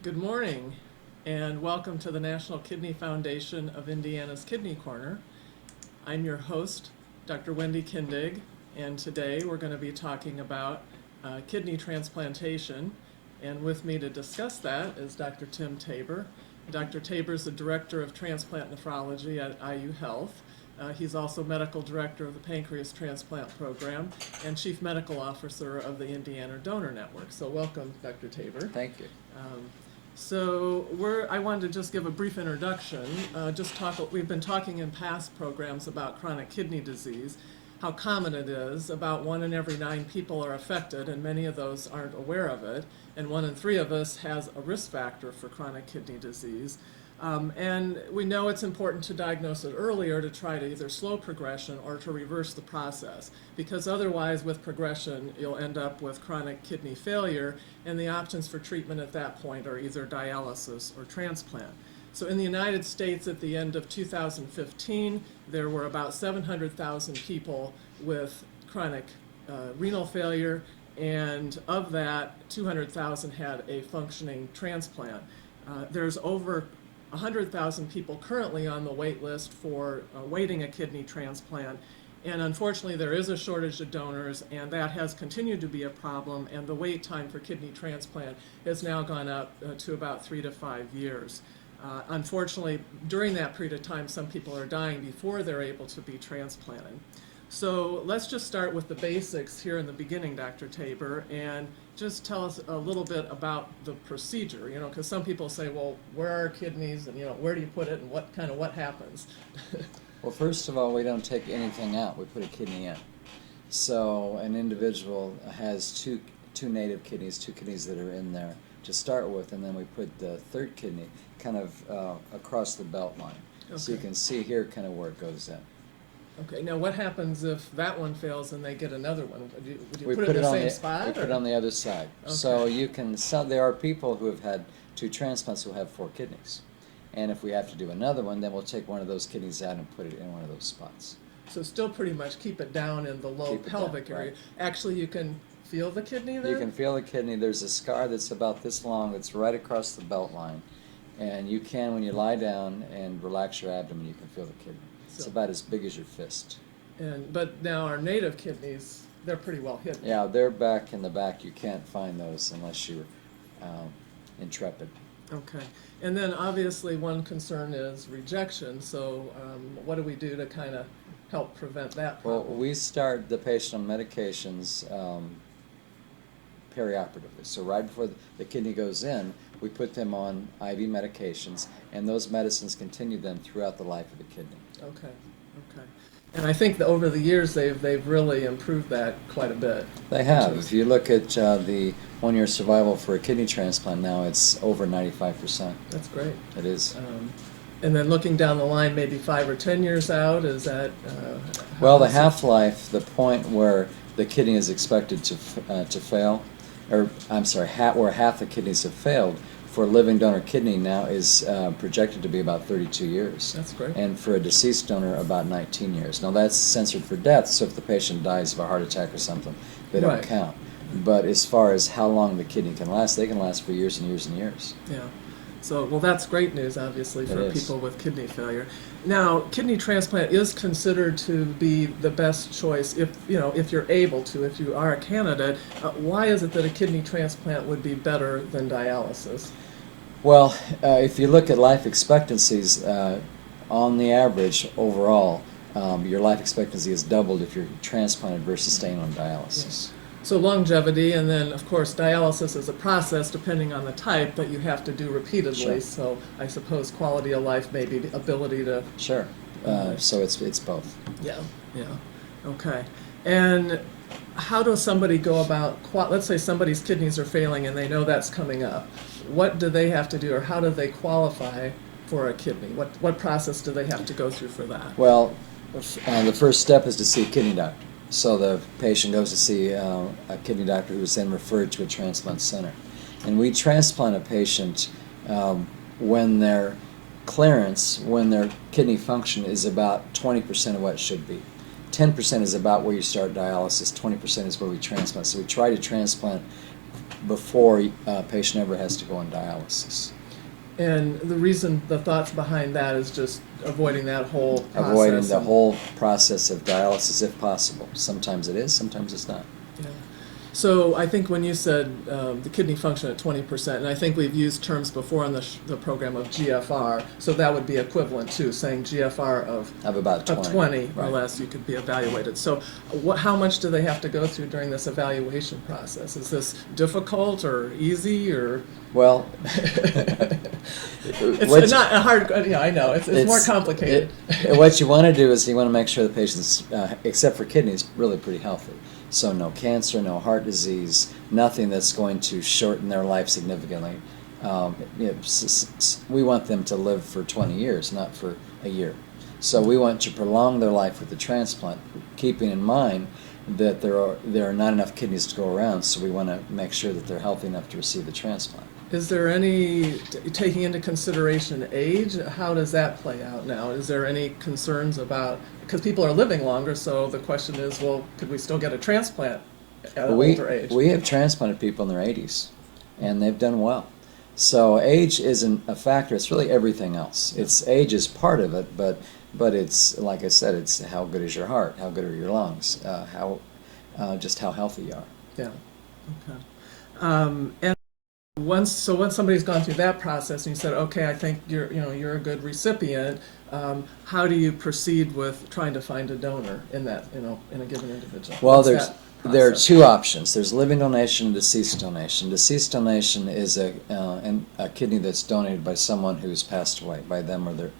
Good morning, and welcome to the National Kidney Foundation of Indiana's Kidney Corner. I'm your host, Dr. Wendy Kindig, and today we're going to be talking about kidney transplantation. And with me to discuss that is Dr. Tim Tabor. Dr. Tabor is the Director of Transplant Nephrology at IU Health. He's also Medical Director of the Pancreas Transplant Program and Chief Medical Officer of the Indiana Donor Network. So welcome, Dr. Tabor. Thank you. I wanted to just give a brief introduction. We've been talking in past programs about chronic kidney disease, how common it is. About 1 in every 9 people are affected, and many of those aren't aware of it. And 1 in 3 of us has a risk factor for chronic kidney disease. And we know it's important to diagnose it earlier to try to either slow progression or to reverse the process, because otherwise with progression you'll end up with chronic kidney failure, and the options for treatment at that point are either dialysis or transplant. So in the United States at the end of 2015, there were about 700,000 people with chronic renal failure, and of that, 200,000 had a functioning transplant. There's over 100,000 people currently on the wait list for waiting a kidney transplant. And unfortunately, there is a shortage of donors, and that has continued to be a problem, and the wait time for kidney transplant has now gone up to about 3 to 5 years. Unfortunately, during that period of time, some people are dying before they're able to be transplanted. So let's just start with the basics here in the beginning, Dr. Tabor, and just tell us a little bit about the procedure, because some people say, well, where are kidneys, and, where do you put it, and what happens? Well, first of all, we don't take anything out. We put a kidney in. So an individual has two native kidneys, 2 kidneys that are in there to start with, and then we put the third kidney kind of across the belt line. Okay. So you can see here kind of where it goes in. Okay, now what happens if that one fails and they get another one? Would you We put it in the same spot? We put it on the other side. Okay. So there are people who have had 2 transplants who have 4 kidneys. And if we have to do another one, then we'll take one of those kidneys out and put it in one of those spots. So still pretty much keep it down in the low pelvic area. Right. Actually, you can feel the kidney there? You can feel the kidney. There's a scar that's about this long that's right across the belt line. And you can, when you lie down and relax your abdomen, you can feel the kidney. It's about as big as your fist. But now our native kidneys, they're pretty well hidden. Yeah, they're back in the back. You can't find those unless you're intrepid. Okay. And then obviously one concern is rejection. So what do we do to kind of help prevent that problem? Well, we start the patient on medications perioperatively. So right before the kidney goes in, we put them on IV medications, and those medicines continue them throughout the life of the kidney. Okay. And I think that over the years they've really improved that quite a bit. They have. If you look at the 1-year survival for a kidney transplant now, it's over 95%. That's great. It is. And then looking down the line, maybe 5 or 10 years out, is that? Well, the half-life, the point where the kidney is expected to fail, or I'm sorry, where half the kidneys have failed, for a living donor kidney now is projected to be about 32 years. That's great. And for a deceased donor, about 19 years. Now that's censored for death, so if the patient dies of a heart attack or something, they don't count. But as far as how long the kidney can last, they can last for years and years and years. Yeah. So, well, that's great news, obviously, for people with kidney failure. Now, kidney transplant is considered to be the best choice if you're able to, if you are a candidate. Why is it that a kidney transplant would be better than dialysis? Well, if you look at life expectancies, on the average overall, your life expectancy is doubled if you're transplanted versus staying on dialysis. Yes. So longevity, and then of course dialysis is a process depending on the type that you have to do repeatedly. Sure. So I suppose quality of life, maybe the ability to. Sure. So it's both. Yeah. Okay. And how does somebody go about? Let's say somebody's kidneys are failing and they know that's coming up. What do they have to do, or how do they qualify for a kidney? What process do they have to go through for that? Well, the first step is to see a kidney doctor. So the patient goes to see a kidney doctor who is then referred to a transplant center. And we transplant a patient when their clearance, when their kidney function is about 20% of what it should be. 10% is about where you start dialysis, 20% is where we transplant. So we try to transplant before a patient ever has to go on dialysis. And the thoughts behind that is just avoiding that whole process. Avoiding the whole process of dialysis if possible. Sometimes it is, sometimes it's not. Yeah. So I think when you said the kidney function at 20%, and I think we've used terms before on the program of GFR, so that would be equivalent to saying GFR of about 20, of 20 or right. less, you could be evaluated. So how much do they have to go through during this evaluation process? Is this difficult or easy or? Well, it's not a hard, yeah, I know, it's more complicated. What you want to do is you want to make sure the patient's, except for kidneys, really pretty healthy. So no cancer, no heart disease, nothing that's going to shorten their life significantly. We want them to live for 20 years, not for a year. So we want to prolong their life with the transplant, keeping in mind that there are not enough kidneys to go around, so we want to make sure that they're healthy enough to receive the transplant. Is there any, taking into consideration age, how does that play out now? Is there any concerns about, because people are living longer, so the question is, well, could we still get a transplant at an older age? We have transplanted people in their 80s, and they've done well. So age isn't a factor, it's really everything else. Age is part of it, but it's, like I said, it's how good is your heart, how good are your lungs, just how healthy you are. Yeah, okay. And once somebody's gone through that process and you said, okay, I think you're a good recipient, how do you proceed with trying to find a donor in that, in a given individual? Well, there are two options. There's living donation and deceased donation. Deceased donation is a kidney that's donated by someone who's passed away, by them or their.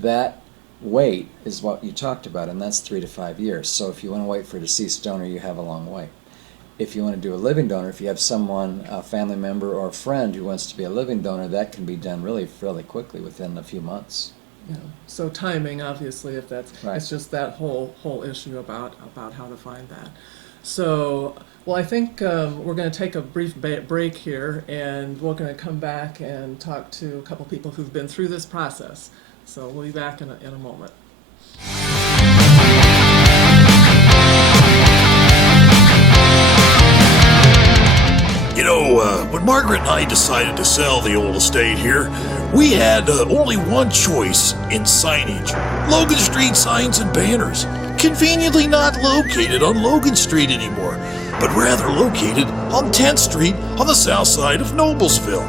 That wait is what you talked about, and that's 3 to 5 years. So if you want to wait for a deceased donor, you have a long wait. If you want to do a living donor, if you have someone, a family member or a friend who wants to be a living donor, that can be done really fairly quickly within a few months. Yeah. So timing, obviously, if that's Right. It's just that whole issue about how to find that. So, well, I think we're going to take a brief break here, and we're going to come back and talk to a couple people who've been through this process. So we'll be back in a moment. You know, when Margaret and I decided to sell the old estate here, we had only one choice in signage. Logan Street signs and banners. Conveniently not located on Logan Street anymore, but rather located on 10th Street on the south side of Noblesville.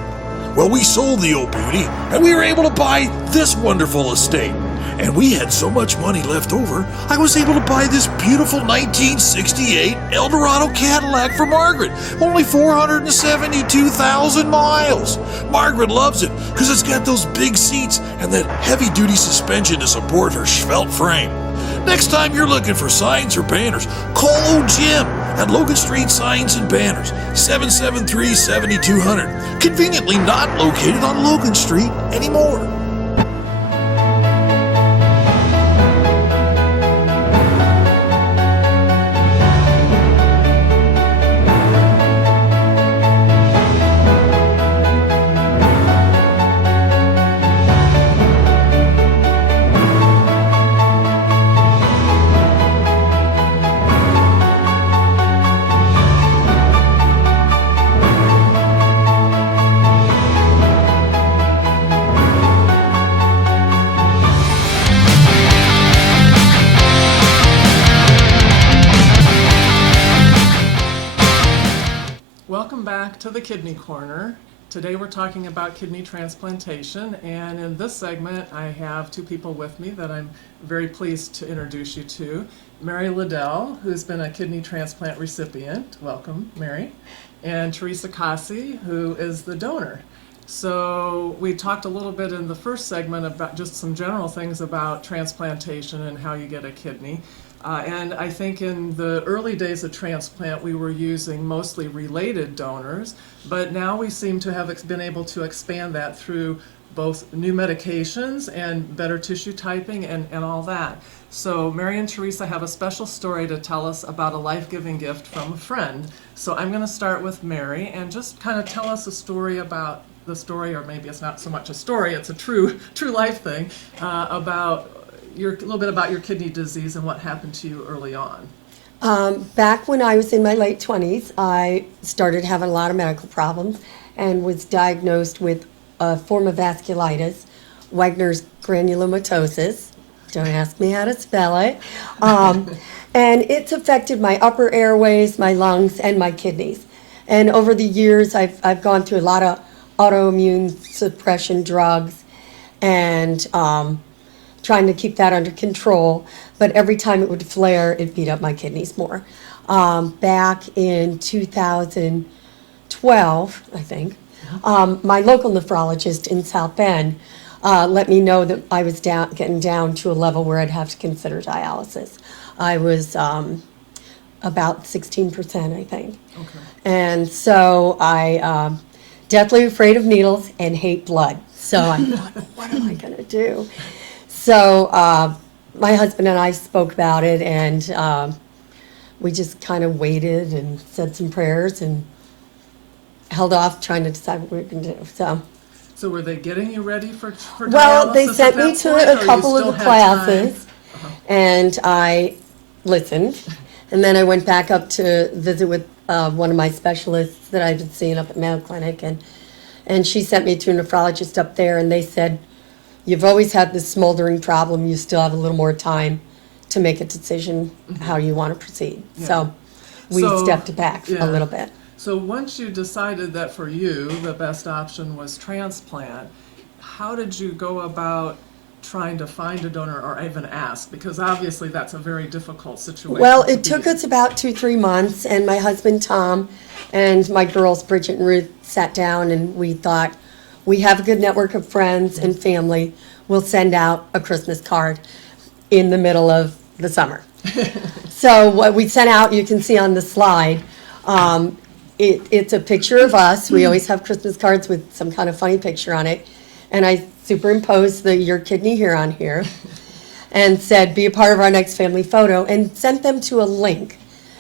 Well, we sold the old beauty, and we were able to buy this wonderful estate. And we had so much money left over, I was able to buy this beautiful 1968 Eldorado Cadillac for Margaret. Only 472,000 miles. Margaret loves it because it's got those big seats and that heavy-duty suspension to support her svelte frame. Next time you're looking for signs or banners, call old Jim at Logan Street Signs and Banners, 773-7200. Conveniently not located on Logan Street anymore. Welcome back to the Kidney Corner. Today we're talking about kidney transplantation, and in this segment I have two people with me that I'm very pleased to introduce you to. Mary Liddell, who's been a kidney transplant recipient. Welcome, Mary. And Teresa Cassi, who is the donor. So we talked a little bit in the first segment about just some general things about transplantation and how you get a kidney. And I think in the early days of transplant, we were using mostly related donors, but now we seem to have been able to expand that through both new medications and better tissue typing and all that. So Mary and Teresa have a special story to tell us about a life-giving gift from a friend. So I'm going to start with Mary and just kind of tell us a story about the story, or maybe it's not so much a story, it's a true life thing, about a little bit about your kidney disease and what happened to you early on. Back when I was in my late 20s, I started having a lot of medical problems and was diagnosed with a form of vasculitis, Wegener's granulomatosis. Don't ask me how to spell it. And it's affected my upper airways, my lungs, and my kidneys. And over the years, I've gone through a lot of autoimmune suppression drugs and trying to keep that under control. But every time it would flare, it beat up my kidneys more. Back in 2012, I think, my local nephrologist in South Bend let me know that I was getting down to a level where I'd have to consider dialysis. I was about 16%, I think. Okay. And so I deathly afraid of needles and hate blood. So I thought, what am I going to do? So my husband and I spoke about it, and we just kind of waited and said some prayers and held off trying to decide what we were going to do. So were they getting you ready for Well, they dialysis at sent me that to point, or a you couple still of the had time? classes, and I listened. And then I went back up to visit with one of my specialists that I've been seeing up at Mayo Clinic, and she sent me to a nephrologist up there, and they said, you've always had this smoldering problem. You still have a little more time to make a decision how you want to proceed. Yeah. So we So, stepped back yeah. a little bit. So once you decided that for you, the best option was transplant, how did you go about trying to find a donor or even ask? Because obviously that's a very difficult situation. Well, to it be took in. us about 2-3 months, and my husband Tom and my girls Bridget and Ruth sat down, and we thought, we have a good network of friends and family. We'll send out a Christmas card in the middle of the summer. So what we sent out, you can see on the slide, it's a picture of us. We always have Christmas cards with some kind of funny picture on it. And I superimposed the Your Kidney here on here and said, be a part of our next family photo, and sent them to a link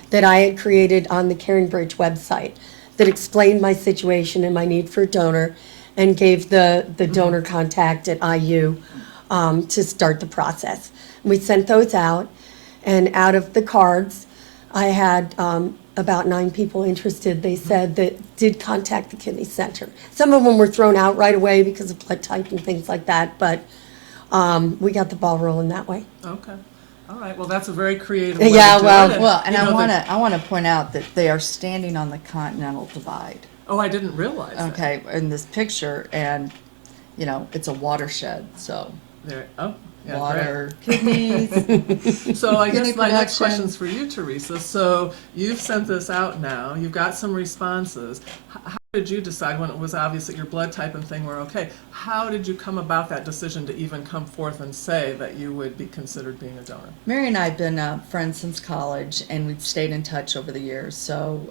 that I had created on the Caring Bridge website that explained my situation and my need for a donor, and gave the donor contact at IU to start the process. We sent those out, and out of the cards, I had about 9 people interested, they said, that did contact the kidney center. Some of them were thrown out right away because of blood type and things like that, but we got the ball rolling that way. Okay. All right. Well, that's a very creative way Yeah, to do well- it. Well, and you know, I want to point out that they are standing on the Continental Divide. Oh, I didn't realize that. Okay, in this picture, and you know it's a watershed, so There. Oh, yeah, water, kidneys. great. So I Kidney guess my next production. question's for you, Teresa. So you've sent this out now. You've got some responses. How did you decide, when it was obvious that your blood type and thing were okay? How did you come about that decision to even come forth and say that you would be considered being a donor? Mary and I have been friends since college, and we've stayed in touch over the years. So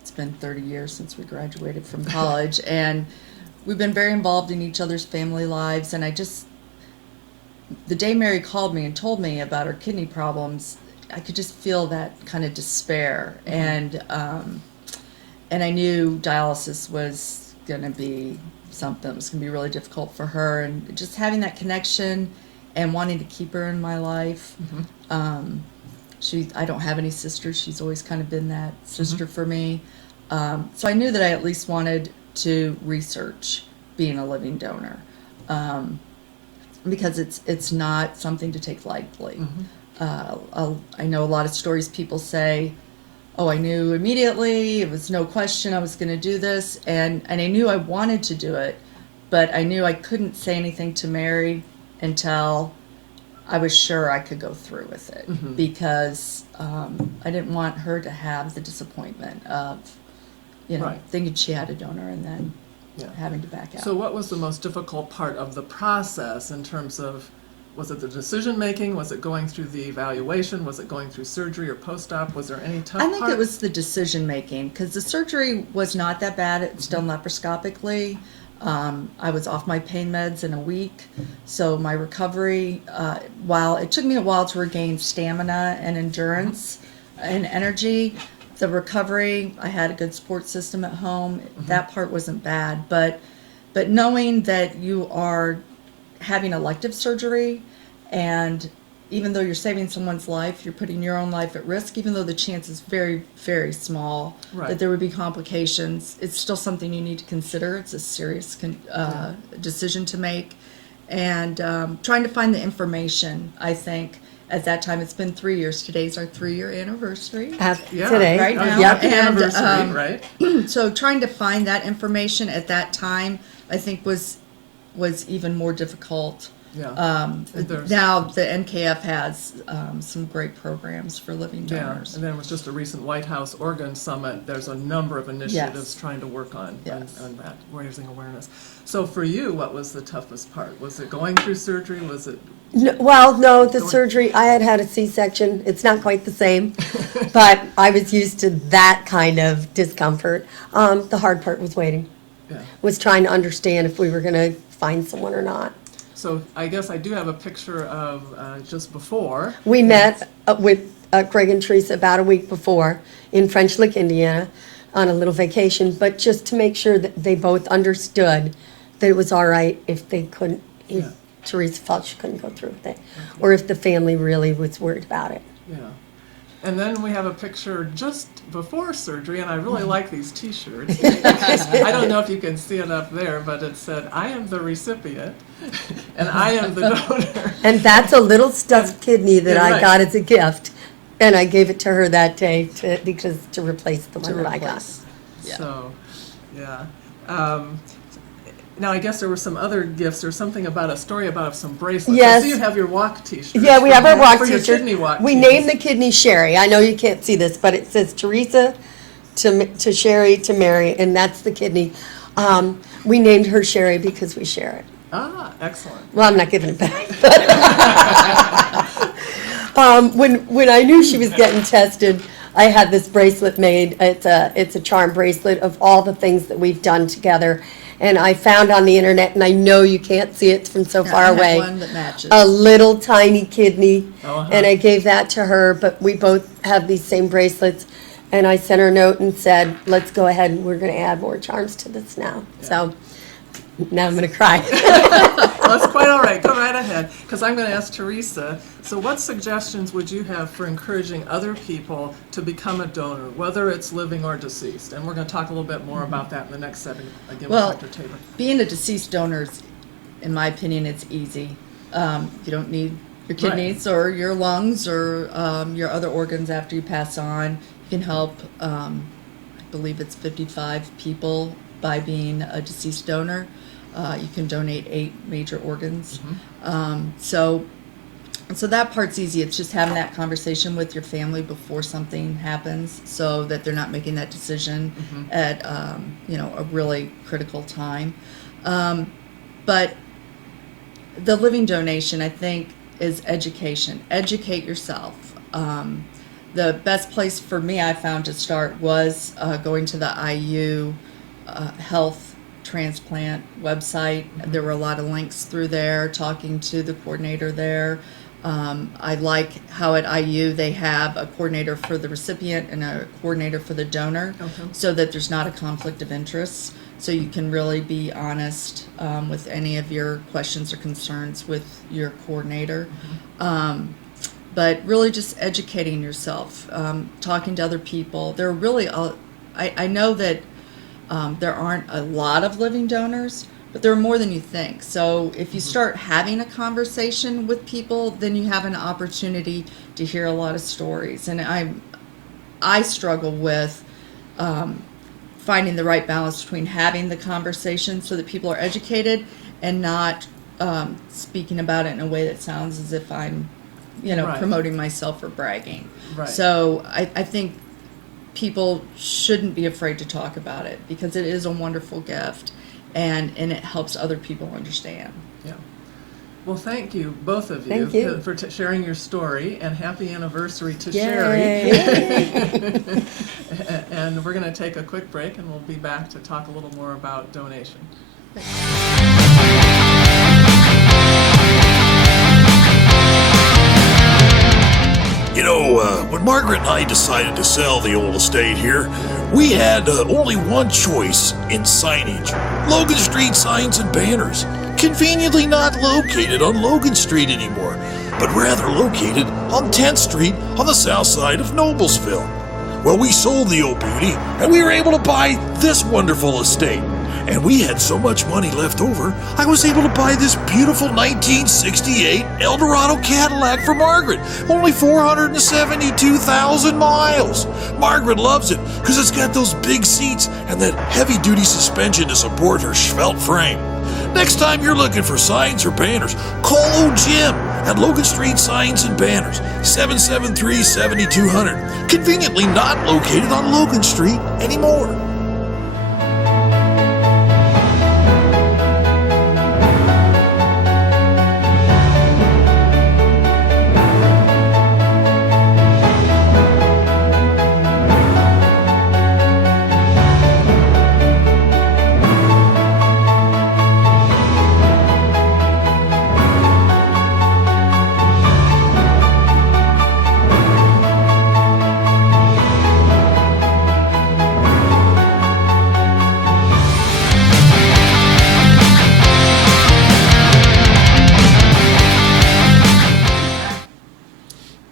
it's been 30 years since we graduated from college, and we've been very involved in each other's family lives. And the day Mary called me and told me about her kidney problems, I could just feel that kind of despair. And I knew dialysis was going to be something that was going to be really difficult for her. And just having that connection and wanting to keep her in my life. I don't have any sisters. She's always kind of been that sister for me. So I knew that I at least wanted to research being a living donor. Because it's not something to take lightly. I know a lot of stories people say, oh, I knew immediately, it was no question I was going to do this, and I knew I wanted to do it, but I knew I couldn't say anything to Mary until I was sure I could go through with it, because I didn't want her to have the disappointment of, Right. thinking she had a donor and then Yeah. having to back out. So what was the most difficult part of the process in terms of, was it the decision making? Was it going through the evaluation? Was it going through surgery or post-op? Was there any tough I think part? it was the decision making, because the surgery was not that bad. It's done laparoscopically. I was off my pain meds in a week, so my recovery, while it took me a while to regain stamina and endurance and energy, the recovery, I had a good support system at home. That part wasn't bad, but knowing that you are having elective surgery and even though you're saving someone's life, you're putting your own life at risk, even though the chance is very, very small Right. that there would be complications. It's still something you need to consider. It's a serious decision to make. And trying to find the information, I think, at that time, it's been 3 years. Today's our 3-year anniversary. Yeah, Today. Right Oh, now. Yep. happy And, anniversary, right? So trying to find that information at that time, I think was even more difficult. Yeah. There's- Now the NKF has some great programs for living Yeah, donors. and then it was just a recent White House Organ Summit. There's a number of initiatives Yes. trying to work on Yes. that, raising awareness. So for you, what was the toughest part? Was it going through surgery? Was it? No, the surgery, I had a C-section. It's not quite the same, but I was used to that kind of discomfort. The hard part was waiting, Yeah. was trying to understand if we were going to find someone or not. So I guess I do have a picture of just before. We met with Craig and Teresa about a week before in French Lick, Indiana, on a little vacation, but just to make sure that they both understood that it was all right if they couldn't, if Yeah. Teresa felt she couldn't go through with it, or if the family really was worried about it. Yeah. And then we have a picture just before surgery, and I really like these T-shirts. I don't know if you can see it up there, but it said, "I am the recipient, and I am the donor." And that's a little stuffed kidney that Yeah, I right. got as a gift, and I gave it to her that day to replace the one To that I got. replace. Yeah. So, yeah. Now I guess there were some other gifts or something about a story about some bracelets. I Yes. see you have your walk T-shirt. Yeah, we have our walk for your T-shirt. kidney walk. We T-shirt. named the kidney Sherry. I know you can't see this, but it says Teresa to Sherry to Mary, and that's the kidney. We named her Sherry because we share it. Ah, excellent. Well, I'm not giving it back. When I knew she was getting tested, I had this bracelet made. It's a charm bracelet of all the things that we've done together. And I found on the internet, and I know you can't see it from so Yeah, far I have away, one that matches. a little tiny kidney. Uh-huh. And I gave that to her, but we both have these same bracelets. And I sent her a note and said, let's go ahead and we're going to add more charms to this now. So now I'm going to cry. Well, that's quite all right. Go right ahead, because I'm going to ask Teresa. So, what suggestions would you have for encouraging other people to become a donor, whether it's living or deceased? And we're going to talk a little bit more about that in the next setting again Well, with Dr. Tabor. Being a deceased donor, in my opinion, it's easy. You don't need your kidneys or your lungs or your other organs after you pass on. You can help, I believe it's 55 people by being a deceased donor. You can donate 8 major organs. So that part's easy. It's just having that conversation with your family before something happens, so that they're not making that decision at a really critical time. But the living donation, I think, is education. Educate yourself. The best place for me, I found, to start was going to the IU health transplant website. There were a lot of links through there, talking to the coordinator there. I like how at IU they have a coordinator for the recipient and a coordinator for the donor, so that there's not a conflict of interest. So you can really be honest with any of your questions or concerns with your coordinator. But really just educating yourself, talking to other people. There are really, I know that there aren't a lot of living donors, but there are more than you think. So if you start having a conversation with people, then you have an opportunity to hear a lot of stories. And I struggle with finding the right balance between having the conversation so that people are educated and not speaking about it in a way that sounds as if I'm Right. promoting myself or bragging. Right. So I think people shouldn't be afraid to talk about it, because it is a wonderful gift, and it helps other people understand. Yeah. Well, thank you, both of you, Thank you. for sharing your story, and happy anniversary to Yay. Sherry. And we're going to take a quick break, and we'll be back to talk a little more about donation. You know, when Margaret and I decided to sell the old estate here, we had only one choice in signage. Logan Street signs and banners. Conveniently not located on Logan Street anymore. but rather located on 10th Street on the south side of Noblesville. Well, we sold the old beauty, and we were able to buy this wonderful estate. And we had so much money left over, I was able to buy this beautiful 1968 Eldorado Cadillac for Margaret. Only 472,000 miles. Margaret loves it because it's got those big seats and that heavy-duty suspension to support her svelte frame. Next time you're looking for signs or banners, call old Jim at Logan Street Signs and Banners, 773-7200. Conveniently not located on Logan Street anymore.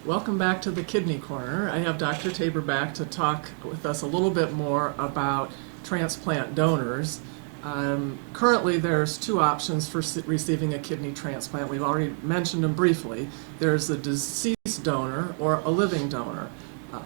Welcome back to the Kidney Corner. I have Dr. Tabor back to talk with us a little bit more about transplant donors. Currently, there's two options for receiving a kidney transplant. We've already mentioned them briefly. There's a deceased donor or a living donor.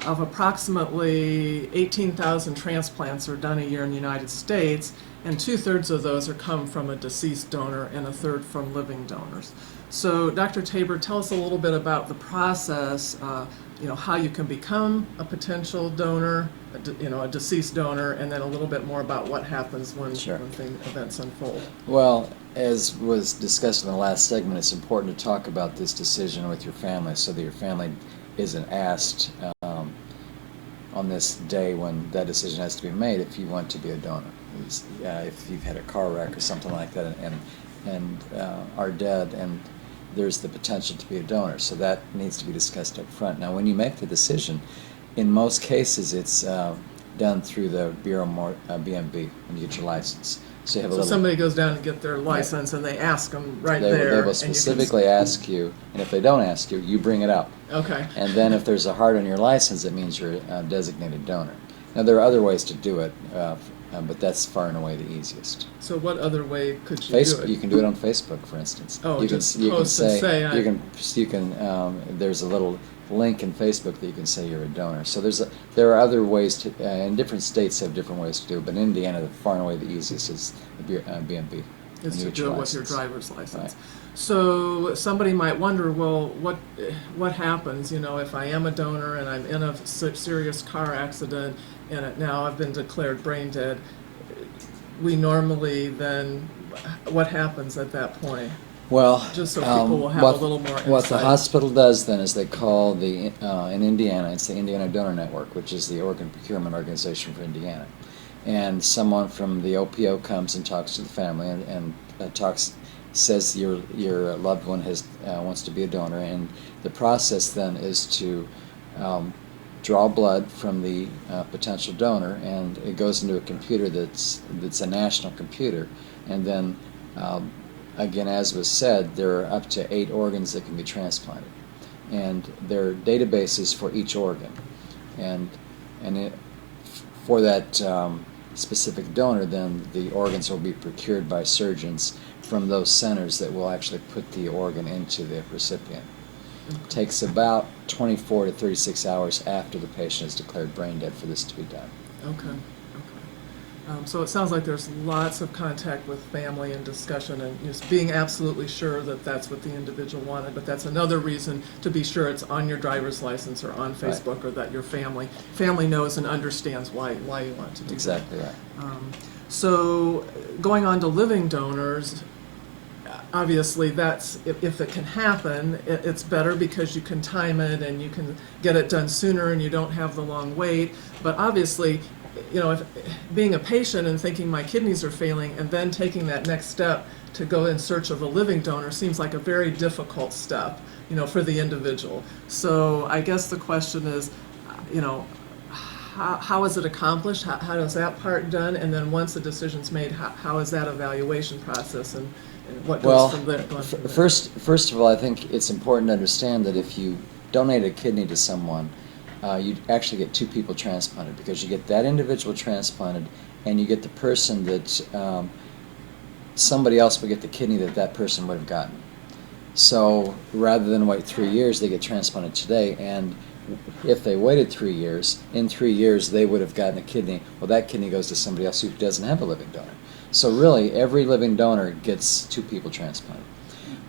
Of approximately 18,000 transplants are done a year in the United States, and 2/3 of those are come from a deceased donor and 1/3 from living donors. So, Dr. Tabor, tell us a little bit about the process, how you can become a potential donor, a deceased donor, and then a little bit more about what happens when, Sure. events unfold. Well, as was discussed in the last segment, it's important to talk about this decision with your family so that your family isn't asked on this day when that decision has to be made if you want to be a donor. If you've had a car wreck or something like that and are dead, and there's the potential to be a donor. So that needs to be discussed up front. Now, when you make the decision, in most cases it's done through the Bureau BMV when you get your license. So you have a So little. somebody goes down and get their license and they ask them right They there. will specifically ask you, and if they don't ask you, you bring it up. Okay. And then if there's a heart on your license, it means you're a designated donor. Now, there are other ways to do it, but that's far and away the easiest. So what other way could you do Facebook, it? you can do it on Facebook, for instance. Oh, you just can, you post can and say, say I- you can there's a little link in Facebook that you can say you're a donor. So there are other ways to, and different states have different ways to do it, but in Indiana, far and away the easiest is the BMV. Is to do it with your driver's license. Right. So somebody might wonder, well, what happens, if I am a donor and I'm in a serious car accident and now I've been declared brain dead, we normally then, what happens at that point? Well, Just so people will have a little more what the insight. hospital does then is they call in Indiana, it's the Indiana Donor Network, which is the organ procurement organization for Indiana. And someone from the OPO comes and talks to the family and says your loved one wants to be a donor, and the process then is to draw blood from the potential donor, and it goes into a computer that's a national computer, and then again, as was said, there are up to 8 organs that can be transplanted, and there are databases for each organ, and for that specific donor, then the organs will be procured by surgeons from those centers that will actually put the organ into the recipient. It takes about 24 to 36 hours after the patient is declared brain dead for this to be done. Okay. So it sounds like there's lots of contact with family and discussion and just being absolutely sure that that's what the individual wanted, but that's another reason to be sure it's on your driver's license or on Facebook, or that your family knows and understands why you want to do Exactly right. that. So going on to living donors, obviously that's, if it can happen, it's better because you can time it and you can get it done sooner and you don't have the long wait. But obviously, if being a patient and thinking my kidneys are failing and then taking that next step to go in search of a living donor seems like a very difficult step, for the individual. So I guess the question is, how is it accomplished? How is that part done? And then once the decision's made, how is that evaluation process and what Well, goes from there? Going from there? first of all, I think it's important to understand that if you donate a kidney to someone, you actually get two people transplanted, because you get that individual transplanted and you get the person that somebody else will get the kidney that that person would have gotten. So rather than wait 3 years, they get transplanted today, and if they waited 3 years, in 3 years they would have gotten a kidney. Well, that kidney goes to somebody else who doesn't have a living donor. So really, every living donor gets two people transplanted.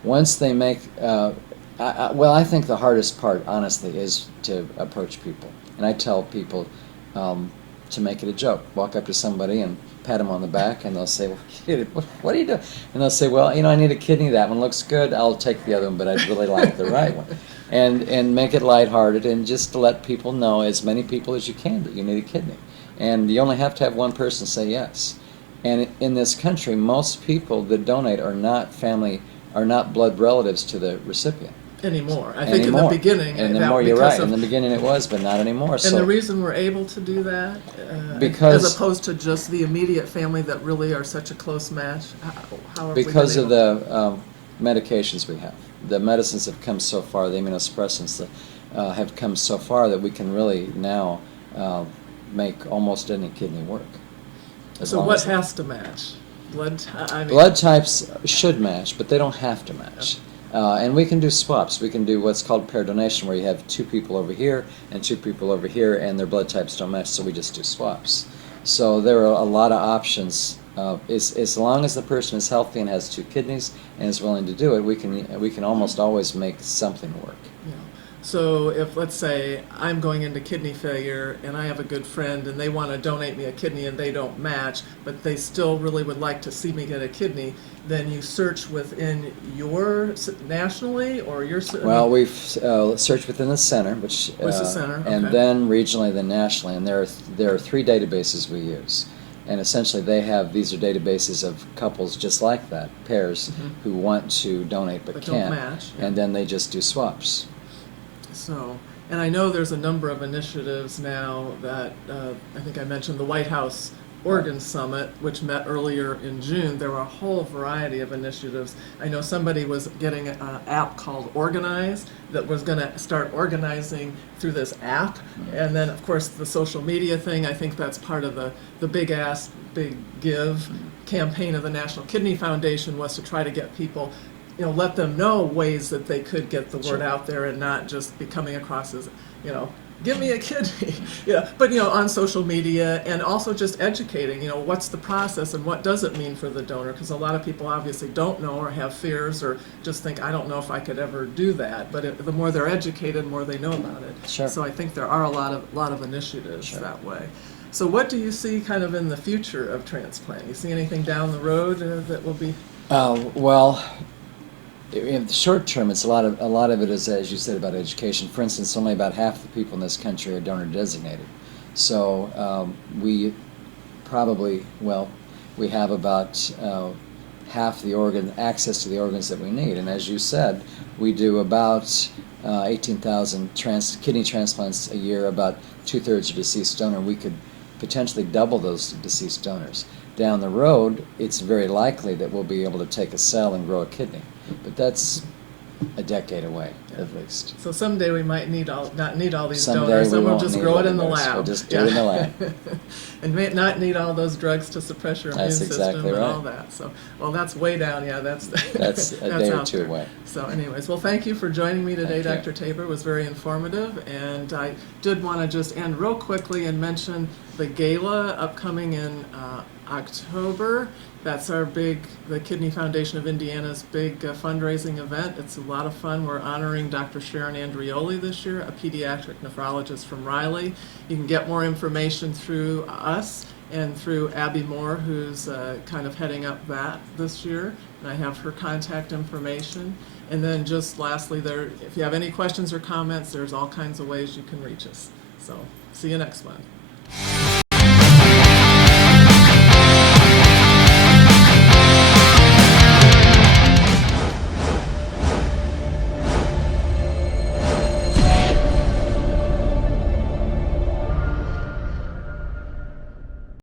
Once they make, I think the hardest part, honestly, is to approach people. And I tell people to make it a joke. Walk up to somebody and pat them on the back, and they'll say, what are you doing? And they'll say, well, I need a kidney. That one looks good. I'll take the other one, but I'd really like the right one. And make it lighthearted, and just to let people know, as many people as you can, that you need a kidney. And you only have to have one person say yes. And in this country, most people that donate are not blood relatives to the recipient. Anymore. I think in the beginning. And the more, you're right. In the beginning it was, but not anymore. And the reason we're able to do that, because, as opposed to just the immediate family that really are such a close match, how have we been because of able the medications we have. The medicines have come so far, the immunosuppressants that have come so far, that we can really now make almost any kidney work. So what has to match? Blood types should match, but they don't have to match. And we can do swaps. We can do what's called pair donation, where you have two people over here and two people over here, and their blood types don't match, so we just do swaps. So there are a lot of options. As long as the person is healthy and has two kidneys and is willing to do it, we can almost always make something work. Yeah. So if, let's say, I'm going into kidney failure and I have a good friend and they want to donate me a kidney and they don't match, but they still really would like to see me get a kidney, then you search within your nationally, or your. Well, we've searched within the center, which What's the center? Okay. And then regionally, then nationally, and there are three databases we use, and essentially these are databases of couples just like that, pairs who want to donate but can't, don't match, and then they just do swaps. So, and I know there's a number of initiatives now that I think I mentioned the White House Oregon Summit, which met earlier in June. There were a whole variety of initiatives. I know somebody was getting an app called Organize that was going to start organizing through this app. And then, of course, the social media thing, I think that's part of the Big Ask, Big Give campaign of the National Kidney Foundation, was to try to get people, let them know ways that they could get the word out there and not just be coming across as, give me a kidney. But on social media, and also just educating, what's the process and what does it mean for the donor, because a lot of people obviously don't know or have fears or just think, I don't know if I could ever do that. But the more they're educated, the more they know about it. Sure. So I think there are a lot of initiatives that way. So what do you see kind of in the future of transplant? You see anything down the road that will be? Well, in the short term, it's a lot of it is, as you said, about education. For instance, only about half the people in this country are donor designated. So we have about half the access to the organs that we need. And as you said, we do about 18,000 kidney transplants a year. About 2/3 are deceased donor. We could potentially double those deceased donors. Down the road, it's very likely that we'll be able to take a cell and grow a kidney. But that's a decade away, at least. So someday we might not need all these Someday donors, we and we'll won't just need grow it in the donors. lab. We'll just do it in the lab. And may not need all those drugs to suppress your immune That's system exactly and right. all that. So, well, that's way down. Yeah, that's That's a day or out two there. away. So, anyways, well, thank you for joining me today, Thank you. Dr. Tabor. It was very informative, and I did want to just end real quickly and mention the gala upcoming in October. That's the Kidney Foundation of Indiana's big fundraising event. It's a lot of fun. We're honoring Dr. Sharon Andrioli this year, a pediatric nephrologist from Riley. You can get more information through us and through Abby Moore, who's kind of heading up that this year. And I have her contact information. And then just lastly, if you have any questions or comments, there's all kinds of ways you can reach us. So see you next month.